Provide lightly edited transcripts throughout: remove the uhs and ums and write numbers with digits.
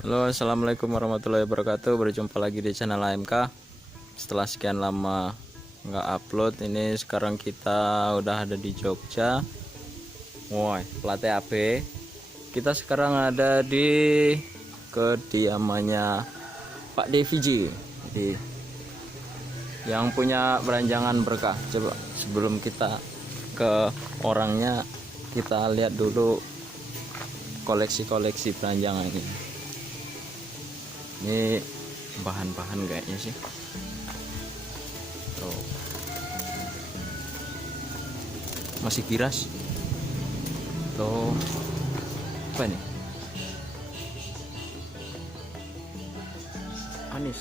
Halo, assalamualaikum warahmatullahi wabarakatuh. Berjumpa lagi di channel AMK. Setelah sekian lama nggak upload, ini sekarang kita udah ada di Jogja. Woi, plat AB. Kita sekarang ada di kediamannya Pak DVJ, jadi yang punya beranjangan berkah. Coba sebelum kita ke orangnya, kita lihat dulu koleksi-koleksi beranjangan ini. Ini bahan-bahan kayaknya sih. Tuh. Masih giras. Tuh. Apa ini? Anis.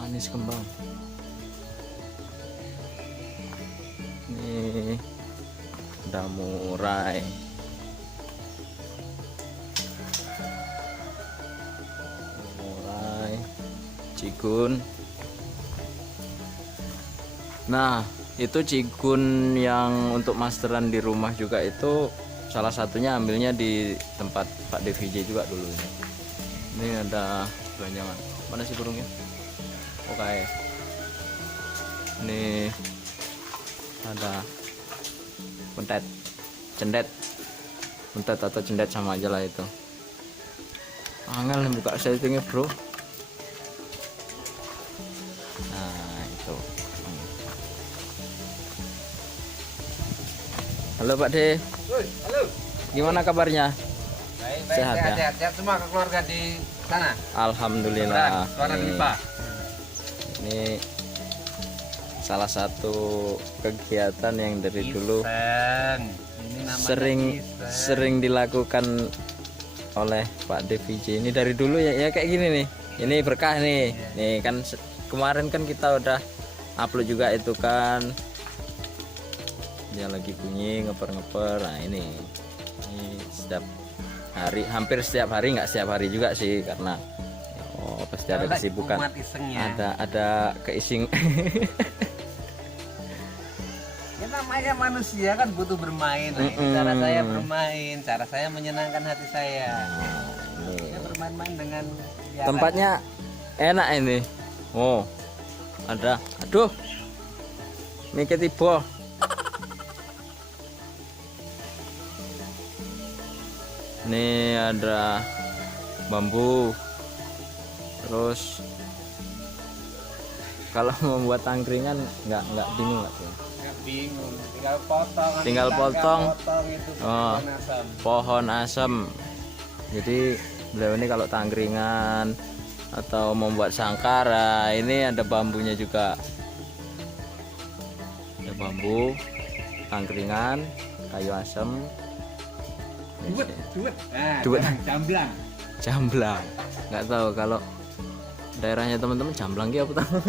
Anis kembang. Ini damurai. Cigun. Nah, itu cigun yang untuk masteran di rumah juga, itu salah satunya ambilnya di tempat Pak DVJ juga dulu. Ini ada beranjangan. Mana sih burungnya? Oke. Ini ada pentet, cendet. Pentet atau cendet sama aja lah itu. Angel nih buka settingnya, bro. Halo Pak D. Halo. Gimana kabarnya? Baik, Sehat ya? Sehat semua ke keluarga di sana. Alhamdulillah. Suara Lipa. Ini salah satu kegiatan yang dari dulu sering dilakukan oleh Pak DVJ. Ini dari dulu ya kayak gini nih. Ini berkah nih. Nih kan kemarin kan kita udah upload juga itu kan. Dia lagi bunyi ngeper. Nah ini setiap hari, hampir setiap hari, nggak setiap hari juga sih, karena pasti ada kesibukan, ada keising. Ya namanya manusia kan butuh bermain. Nah, ini cara saya bermain, cara saya menyenangkan hati saya. Saya bermain-main dengan tempatnya enak ini. Oh, ada. Aduh, mikir tiba. Ini ada bambu. Terus kalau membuat angkringan nggak bingung nggak tuh? Nggak bingung, tinggal potong. Itu pohon asam. Jadi beliau ini kalau tangkringan atau membuat sangkara, ini ada bambunya juga. Ada bambu, tangkringan, kayu asam. Duet. Jamblang. Nggak tahu kalau daerahnya teman-teman jamblang ya apa tahu.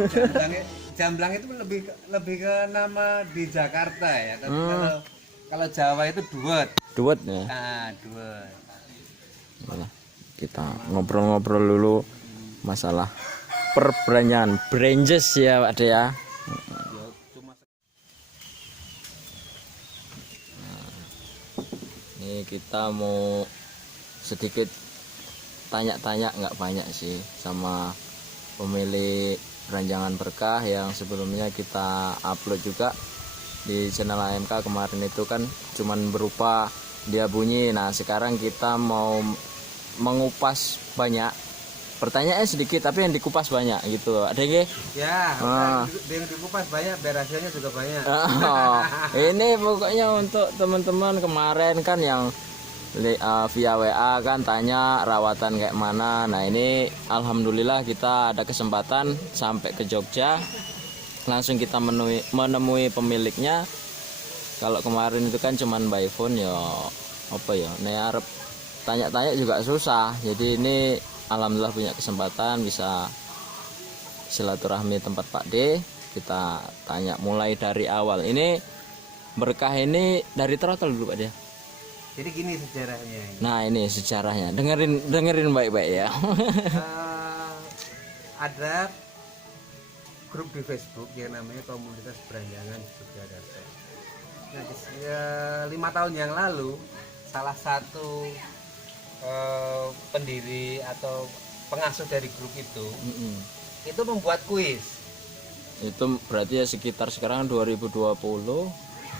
Jamblang itu lebih ke nama di Jakarta ya. Tapi kalau Jawa itu duet. Duet ya. Ah, duet. Nah, kita ngobrol-ngobrol dulu masalah perbelanjaan branches ya Pak De ya. Ini kita mau sedikit tanya-tanya, nggak banyak sih, sama pemilik beranjangan berkah yang sebelumnya kita upload juga di channel AMK. Kemarin itu kan cuman berupa dia bunyi. Nah sekarang kita mau mengupas banyak, pertanyaannya sedikit tapi yang dikupas banyak gitu, ada nggak? Ya, yang dikupas banyak, biar hasilnya juga banyak. Ini pokoknya untuk teman-teman kemarin kan yang via WA kan tanya rawatan kayak mana. Nah ini alhamdulillah kita ada kesempatan sampai ke Jogja langsung kita menemui pemiliknya. Kalau kemarin itu kan cuman by phone ya apa ya, nih arep tanya-tanya juga susah. Jadi ini alhamdulillah punya kesempatan bisa silaturahmi tempat Pak D, kita tanya mulai dari awal. Ini berkah ini dari trotol dulu Pak D. Jadi gini sejarahnya. Nah ini sejarahnya, dengerin baik-baik ya. Ada grup di Facebook yang namanya Komunitas Beranjangan Yogyakarta. Nah, 5 tahun yang lalu salah satu pendiri atau pengasuh dari grup itu membuat kuis. Itu berarti ya sekitar sekarang 2020,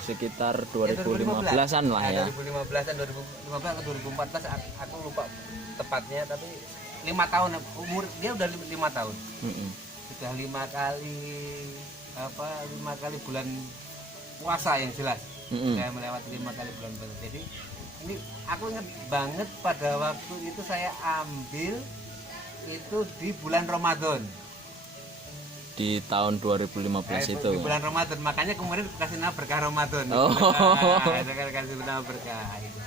sekitar 2015-an lah ya. 2015-an, 2015 atau 2014 aku lupa tepatnya, tapi 5 tahun umur dia udah 5 tahun. Sudah 5 kali bulan puasa yang jelas. Saya melewati 5 kali bulan puasa. Jadi ini aku ingat banget pada waktu itu saya ambil itu di bulan Ramadan. Di tahun 2015 itu. Di bulan Ramadan, makanya kemudian kasih nama berkah Ramadan. Oh. Kasih nama berkah itu.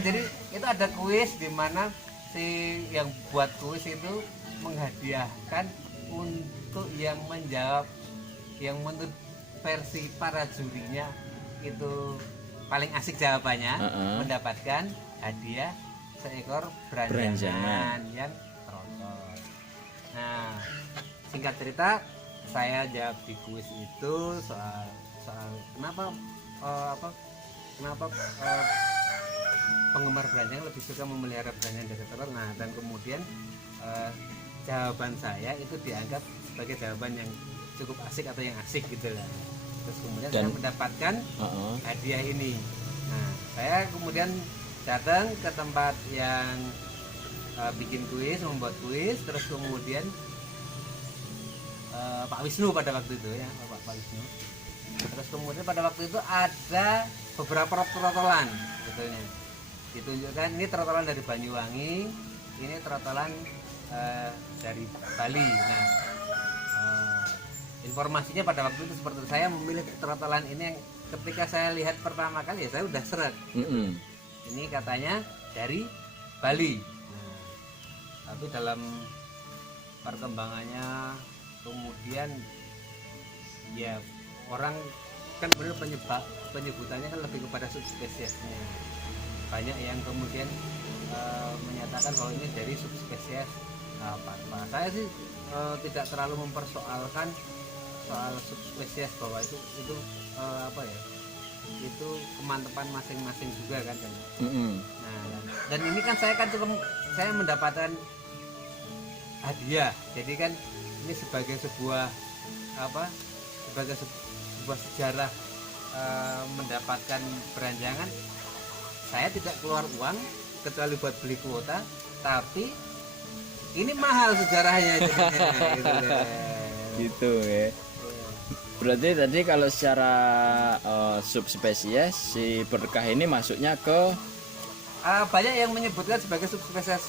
Jadi itu ada kuis di mana si yang buat kuis itu menghadiahkan untuk yang menjawab, yang menurut versi para jurinya itu paling asik jawabannya, mendapatkan hadiah seekor beranjangan yang trotol. Nah, singkat cerita, saya jawab di kuis itu soal kenapa penggemar beranjang lebih suka memelihara beranjang dari trotol. Nah, dan kemudian jawaban saya itu dianggap sebagai jawaban yang cukup asik atau yang asik gitu lah. Terus kemudian saya mendapatkan hadiah ini. Nah, saya kemudian datang ke tempat yang bikin kuis, membuat kuis. Terus kemudian Pak Wisnu pada waktu itu ya, Pak Wisnu. Terus kemudian pada waktu itu ada beberapa trotolan sebetulnya. Ditunjukkan ini trotolan dari Banyuwangi, ini trotolan dari Bali. Nah, informasinya pada waktu itu seperti itu. Saya memilih trotolan ini yang ketika saya lihat pertama kali ya saya udah seret. Ini katanya dari Bali. Nah, tapi dalam perkembangannya kemudian ya orang kan benar penyebutannya kan lebih kepada subspesiesnya. Banyak yang kemudian menyatakan bahwa ini dari subspesies parva. Saya sih tidak terlalu mempersoalkan soal subspesies, bahwa itu itu kemantapan masing-masing juga kan. Nah, dan ini kan saya mendapatkan hadiah, jadi kan ini sebagai sebuah sejarah mendapatkan beranjangan. Saya tidak keluar uang kecuali buat beli kuota, tapi ini mahal sejarahnya. Gitu ya. Berarti tadi kalau secara subspesies si berkah ini masuknya ke banyak yang menyebutkan sebagai subspesies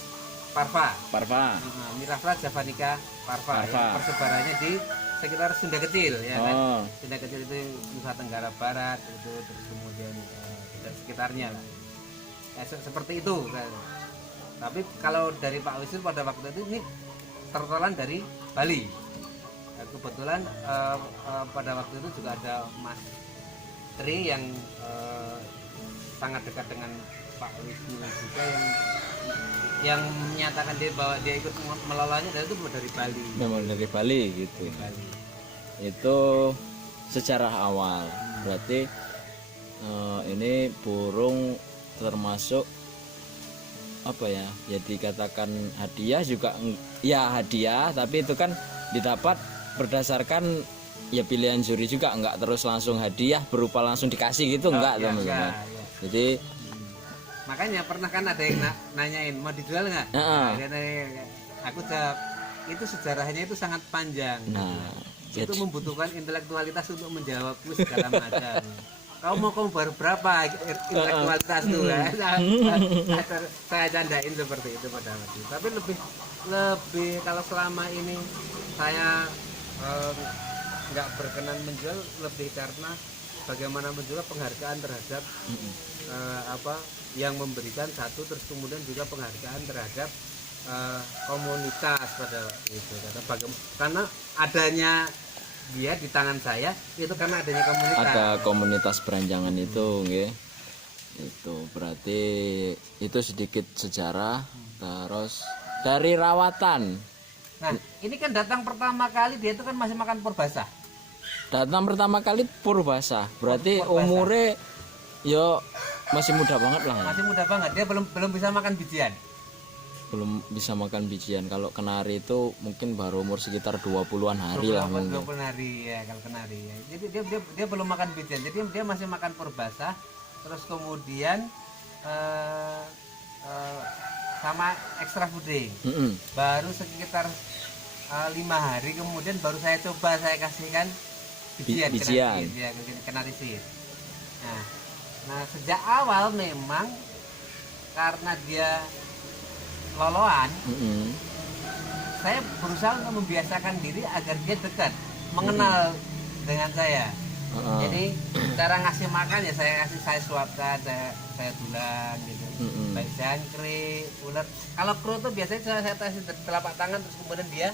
parva. Mirafla javanica parva. Yang persebarannya di sekitar Sunda Kecil ya kan. Sunda Kecil itu Nusa Tenggara Barat itu, terus kemudian sekitarnya lah. Seperti itu kan. Tapi kalau dari Pak Wisnu pada waktu itu ini trotolan dari Bali. Kebetulan pada waktu itu juga ada Mas Tri yang sangat dekat dengan Pak Wisnu juga yang menyatakan dia bahwa dia ikut melolanya dan itu dari Bali. Memang dari Bali gitu. Bali. Itu sejarah awal. Berarti ini burung termasuk apa ya? Ya dikatakan hadiah juga ya hadiah, tapi itu kan didapat berdasarkan ya pilihan juri juga, enggak terus langsung hadiah berupa langsung dikasih gitu, enggak teman-teman. Jadi makanya pernah kan ada yang nanyain mau dijual nggak? Aku jawab itu sejarahnya itu sangat panjang. Itu membutuhkan intelektualitas untuk menjawab segala macam. Kamu bayar berapa intelektualitas itu? Saya candain seperti itu pada waktu itu. Tapi lebih kalau selama ini saya nggak berkenan menjual lebih karena bagaimana menjual penghargaan terhadap yang memberikan satu, terus kemudian juga penghargaan terhadap komunitas pada itu. Karena adanya dia di tangan saya itu karena adanya komunitas. Ada komunitas beranjangan itu, nggih. Itu berarti itu sedikit sejarah. Terus dari rawatan. Nah, ini kan datang pertama kali dia itu kan masih makan pur basah. Datang pertama kali pur basah. Berarti umurnya yo masih muda banget lah ya. Masih muda banget. Dia belum bisa makan bijian. Belum bisa makan bijian. Kalau kenari itu mungkin baru umur sekitar 20-an hari 20, lah mungkin. 20 hari ya kalau kenari ya. Jadi dia belum makan bijian. Jadi dia masih makan pur basah. Terus kemudian sama extra fooding. Baru sekitar 5 hari kemudian baru saya coba saya kasihkan bijian. Kenari seed. Nah sejak awal memang karena dia loloan, saya berusaha untuk membiasakan diri agar dia dekat, mengenal dengan saya. Jadi cara ngasih makan ya saya suapkan, saya tulang gitu. Baik jangkrik, ular. Kalau kru tuh biasanya saya kasih telapak tangan terus kemudian dia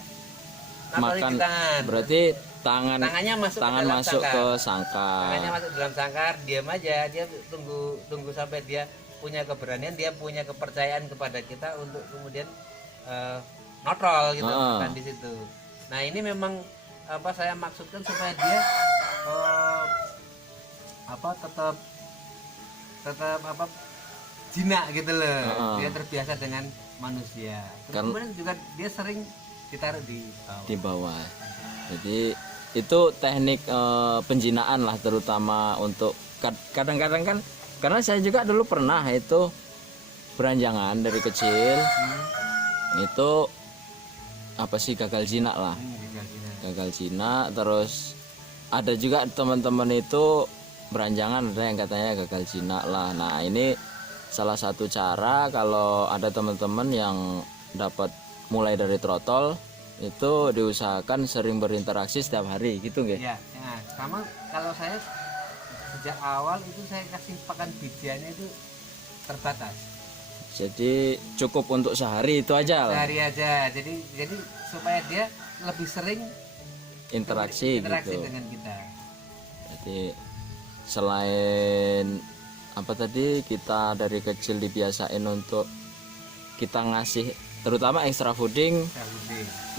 makan. Tangan. Berarti tangannya masuk ke sangkar. Tangannya masuk dalam sangkar, diam aja. Dia tunggu sampai dia punya keberanian, dia punya kepercayaan kepada kita untuk kemudian notrol gitu kan di situ. Nah, ini memang saya maksudkan supaya dia tetap jinak gitu loh. Dia terbiasa dengan manusia. Kemudian juga dia sering ditaruh di bawah. Jadi itu teknik penjinaan lah, terutama untuk kadang-kadang kan, karena saya juga dulu pernah itu beranjangan dari kecil. Itu apa sih, gagal jinak lah. Gagal jinak. Terus ada juga teman-teman itu beranjangan ada yang katanya gagal jinak lah. Nah, ini salah satu cara kalau ada teman-teman yang dapat mulai dari trotol itu diusahakan sering berinteraksi setiap hari gitu nggih? Iya, ya, sama kalau saya sejak awal itu saya kasih pakan bijiannya itu terbatas. Jadi cukup untuk sehari itu aja lah. Sehari aja. Jadi supaya dia lebih sering interaksi gitu dengan kita. Jadi selain apa tadi, kita dari kecil dibiasain untuk kita ngasih terutama extra fooding.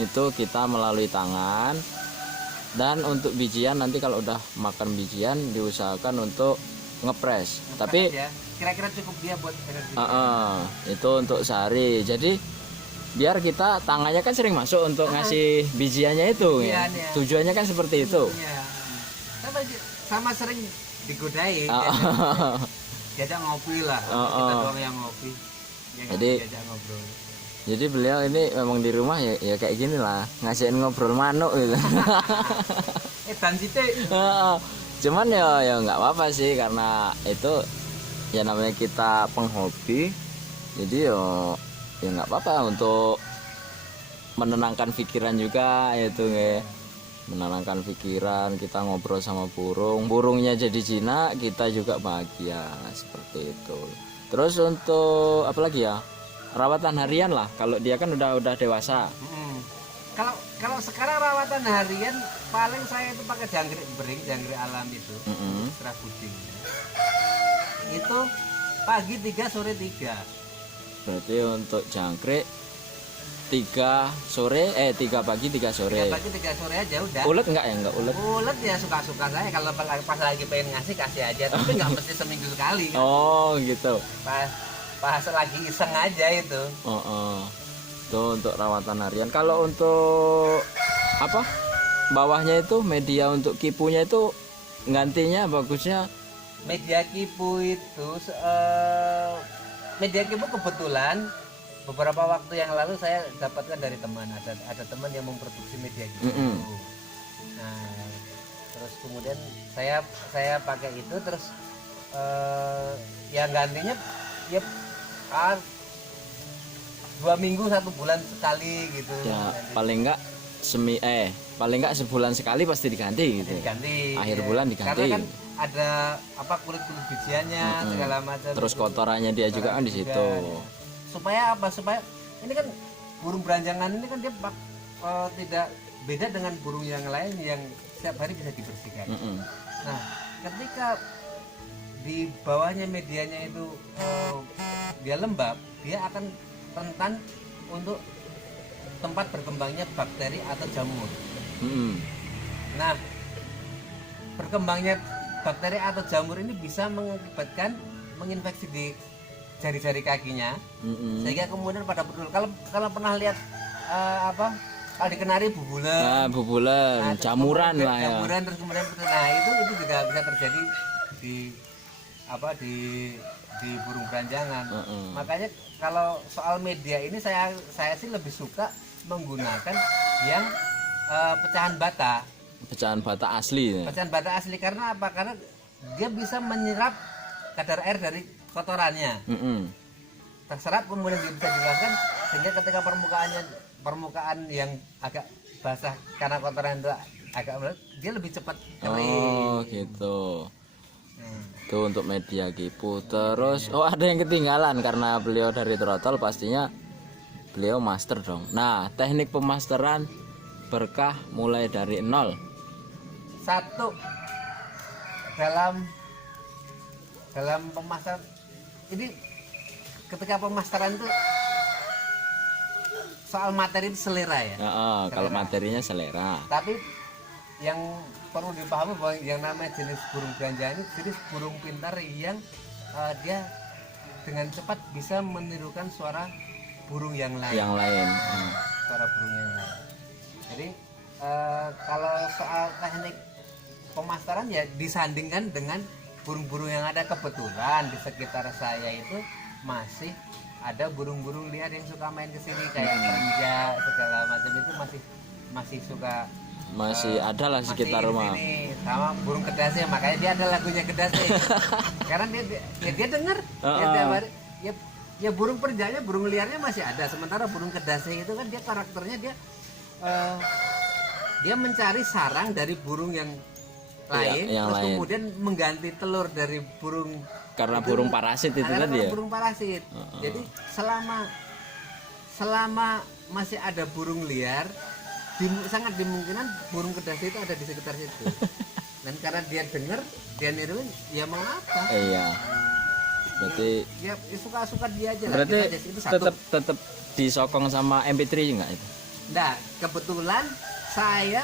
Itu kita melalui tangan. Dan untuk bijian nanti kalau udah makan bijian diusahakan untuk ngepres. Tapi ya, kira-kira cukup dia buat energi. Itu untuk sehari. Jadi biar kita tangannya kan sering masuk untuk ngasih bijiannya itu ya. Tujuannya kan seperti itu. Iya. Sama sering digodain. Diajak ngopi lah. Kita doang yang ngopi. Diajak ngobrol. Jadi beliau ini memang di rumah ya kayak gini lah, ngasihin ngobrol manuk gitu. Cuman ya nggak apa-apa sih, karena itu ya namanya kita penghobi. Jadi ya nggak apa-apa untuk menenangkan pikiran juga itu nggih. Menenangkan pikiran, kita ngobrol sama burungnya jadi jinak, kita juga bahagia seperti itu. Terus untuk apa lagi ya? Rawatan harian lah, kalau dia kan udah dewasa. Kalau sekarang rawatan harian paling saya itu pakai jangkrik bering, jangkrik alam itu, extra fooding. Itu pagi 3 sore 3. Berarti untuk jangkrik 3 pagi 3 sore. 3 pagi 3 sore aja udah. Ulet enggak ya? Enggak ulet. Ulet ya suka-suka saya, kalau pas lagi pengen ngasih kasih aja, tapi nggak mesti seminggu sekali kan. Oh gitu. Pas lagi iseng aja itu. Itu untuk rawatan harian. Kalau untuk apa? Bawahnya itu media untuk kipunya itu gantinya bagusnya media kipu itu media kipu kebetulan beberapa waktu yang lalu saya dapatkan dari teman, ada teman yang memproduksi media kipu. Nah, terus kemudian saya pakai itu, terus yang gantinya ya 2 minggu 1 bulan sekali gitu. Ya paling enggak paling nggak sebulan sekali pasti diganti gitu. Diganti. Akhir bulan diganti. Karena kan ada apa kulit-kulit bijiannya segala macam. Terus kotorannya dia juga kan di situ. Supaya apa? Supaya ini kan burung beranjangan ini kan dia tidak beda dengan burung yang lain yang setiap hari bisa dibersihkan. Nah, ketika di bawahnya medianya itu dia lembab, dia akan rentan untuk tempat berkembangnya bakteri atau jamur. Nah, berkembangnya bakteri atau jamur ini bisa mengakibatkan menginfeksi di jari-jari kakinya, sehingga kemudian pada betul kalau pernah lihat kalau di kenari bubulan, jamuran lah ya. Jamuran terus kemudian nah itu juga bisa terjadi di burung beranjangan. Makanya kalau soal media ini saya sih lebih suka menggunakan yang pecahan bata. Pecahan bata asli. Pecahan bata asli karena apa? Karena dia bisa menyerap kadar air dari kotorannya. Terserap kemudian dia bisa dijelaskan sehingga ketika permukaan yang agak basah karena kotoran itu agak berat, dia lebih cepat kering. Oh gitu. Itu untuk media kipu. Terus ada yang ketinggalan karena beliau dari Trotol, pastinya beliau master dong. Nah, teknik pemasteran Berkah mulai dari nol. Satu, dalam pemasteran ini, ketika pemasteran itu soal materi itu selera ya. Kalau materinya selera. Tapi yang perlu dipahami bahwa yang namanya jenis burung beranjaan ini jenis burung pintar yang dia dengan cepat bisa menirukan suara burung yang lain. Suara burung yang lain. Jadi kalau soal teknik pemasteran ya disandingkan dengan burung-burung yang ada. Kebetulan di sekitar saya itu masih ada burung-burung liar yang suka main ke sini kayak perenjak segala macam itu masih suka ada lah sekitar rumah. Sama burung kedase, makanya dia ada lagunya kedase. Karena dia dengar ya tiap hari. Ya burung perenjaknya, burung liarnya masih ada. Sementara burung kedase itu kan dia karakternya dia mencari sarang dari burung yang lain, terus kemudian mengganti telur dari burung karena itu, burung parasit itu tadi ya. Burung parasit. Jadi selama masih ada burung liar, sangat dimungkinkan burung kedasi itu ada di sekitar situ. Dan karena dia dengar, dia niruin, ya mau apa? Iya. Berarti ya suka-suka dia aja. Berarti tetap disokong sama MP3 enggak itu? Nah, kebetulan saya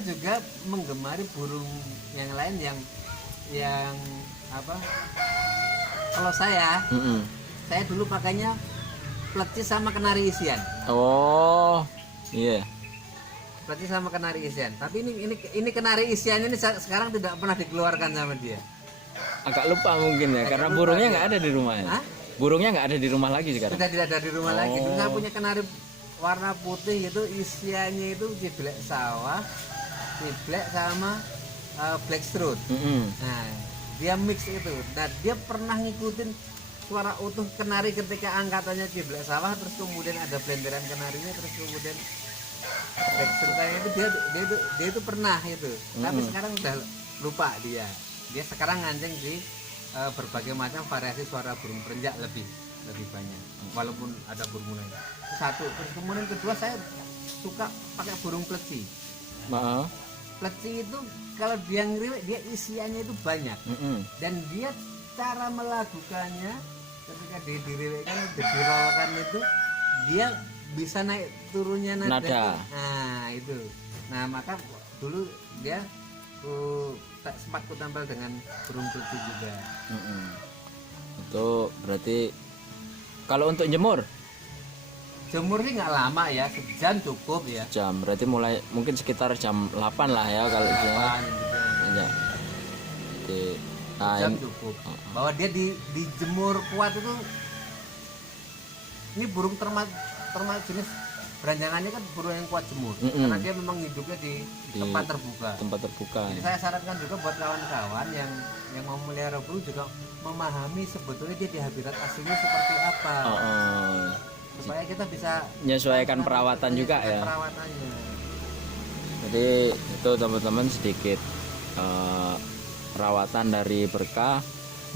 juga menggemari burung yang lain yang apa? Kalau saya dulu pakainya plecis sama kenari isian. Oh, iya. Plecis sama kenari isian. Tapi ini kenari isian ini sekarang tidak pernah dikeluarkan sama dia. Agak lupa mungkin ya, karena burungnya nggak ada di rumah ya. Burungnya nggak ada di rumah lagi sekarang. Sudah tidak ada di rumah lagi. Dulu saya punya kenari warna putih itu, isiannya itu ciblek sawah, ciblek sama blackthroat. Nah, dia mix itu. Dan dia pernah ngikutin suara utuh kenari ketika angkatannya ciblek sawah, terus kemudian ada blenderan kenarinya, terus kemudian blackthroat itu dia itu pernah itu. Tapi sekarang udah lupa dia. Dia sekarang ngancing di berbagai macam variasi suara burung perenjak lebih banyak, walaupun ada burung lain. Satu, terus kemudian kedua saya suka pakai burung pleci. Pleci itu kalau dia ngeriwek dia isiannya itu banyak, dan dia cara melakukannya ketika diriwekkan, dirolkan itu dia bisa naik turunnya nada. Nah itu, nah maka dulu dia sempat kutampil dengan burung pleci juga. Itu berarti kalau untuk jemur sih nggak lama ya, sejam cukup ya. Jam berarti mulai mungkin sekitar jam 8 lah ya kalau dia. Ya. Jam cukup. Bahwa dia dijemur kuat itu, ini burung termasuk jenis beranjangannya kan burung yang kuat jemur, karena dia memang hidupnya di tempat terbuka. Jadi saya sarankan juga buat kawan-kawan yang mau melihara burung juga memahami sebetulnya dia di habitat aslinya seperti apa. supaya kita bisa menyesuaikan perawatan juga ya. Perawatannya. Jadi itu teman-teman sedikit perawatan dari Berkah.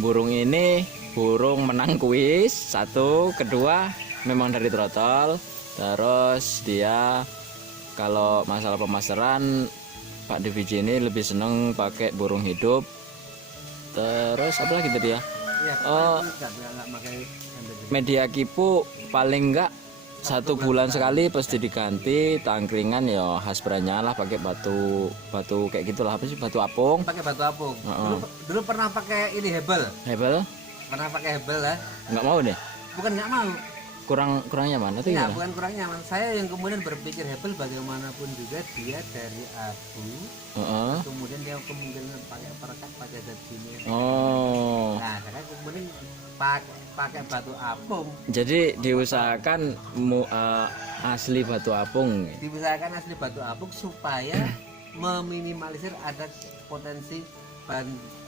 Burung ini burung menang kuis, satu, kedua memang dari trotol. Terus dia kalau masalah pemasaran Pak Diviji ini lebih seneng pakai burung hidup. Terus apa lagi tadi ya? Iya, nggak pakai Media kipu paling enggak 1 bulan sekali pasti diganti. Tangkringan ya khas brandnya lah, pakai batu kayak gitulah, apa sih, batu apung. Pakai batu apung. Dulu pernah pakai ini hebel. Pernah pakai hebel lah. Nggak mau deh. Bukan nggak mau. Kurang nyaman atau ya, gimana? bukan kurang nyaman. Saya yang kemudian berpikir hebel bagaimanapun juga dia dari abu. Kemudian dia kemungkinan pakai perekat pada zat kimia. Nah, saya kemudian pakai batu apung. Jadi diusahakan asli batu apung. Diusahakan asli batu apung supaya meminimalisir ada potensi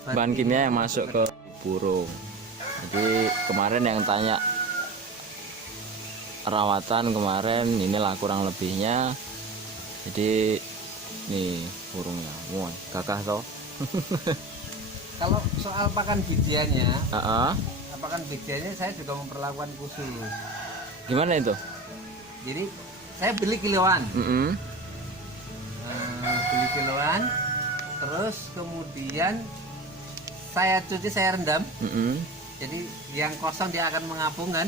bahan kimia yang masuk ke burung. Jadi kemarin yang tanya rawatan kemarin, inilah kurang lebihnya. Jadi nih burungnya, wah gagah toh. Kalau soal pakan bijiannya, pakan bijiannya saya juga memperlakukan khusus. Gimana itu? Jadi saya beli kiloan, beli kiloan, terus kemudian saya cuci, saya rendam. Jadi yang kosong dia akan mengapung kan.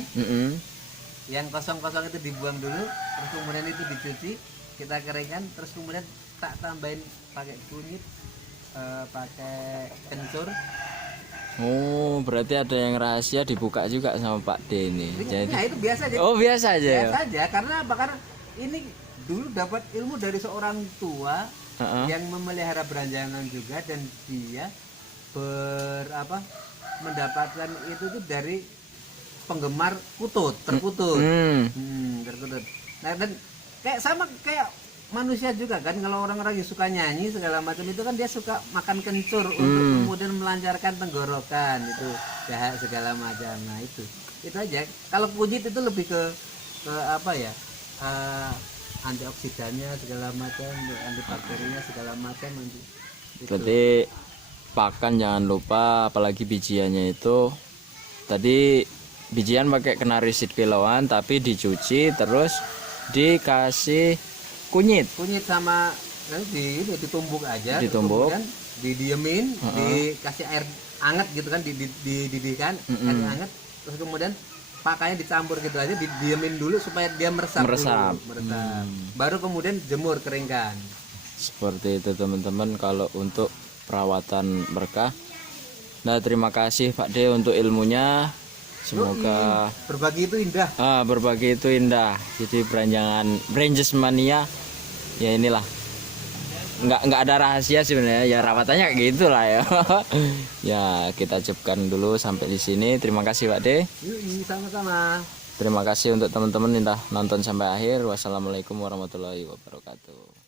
Yang kosong-kosong itu dibuang dulu, terus kemudian itu dicuci, kita keringkan, terus kemudian tak tambahin pakai kunyit, pakai kencur. Oh, berarti ada yang rahasia dibuka juga sama Pak D ini. Jadi itu biasa aja. Oh, biasa aja. Biasa aja, karena apa? Karena ini dulu dapat ilmu dari seorang tua yang memelihara beranjangan juga, dan dia mendapatkan itu tuh dari penggemar terkutut. Terkutut. Nah, dan kayak sama kayak manusia juga kan, kalau orang-orang yang suka nyanyi segala macam itu kan dia suka makan kencur untuk kemudian melancarkan tenggorokan, itu dahak segala macam. Nah, itu aja. Kalau kunyit itu lebih ke apa ya, antioksidannya segala macam, antibakterinya segala macam. Berarti pakan jangan lupa, apalagi bijiannya itu tadi bijian pakai kenarisid kiloan, tapi dicuci terus dikasih kunyit sama nanti ditumbuk aja, ditumbuk, kemudian didiemin, dikasih air hangat gitu kan, dididihkan air hangat, terus kemudian pakannya dicampur gitu aja, didiemin dulu supaya dia meresap. Baru kemudian jemur, keringkan. Seperti itu teman-teman kalau untuk perawatan Berkah. Nah, terima kasih Pak D untuk ilmunya. Semoga berbagi itu indah. Berbagi itu indah. Jadi Branches Mania ya inilah. Nggak ada rahasia sebenarnya. Ya rawatannya kayak gitulah ya. Ya kita cukupkan dulu sampai di sini. Terima kasih Pak D. Sama-sama. Terima kasih untuk teman-teman yang udah nonton sampai akhir. Wassalamualaikum warahmatullahi wabarakatuh.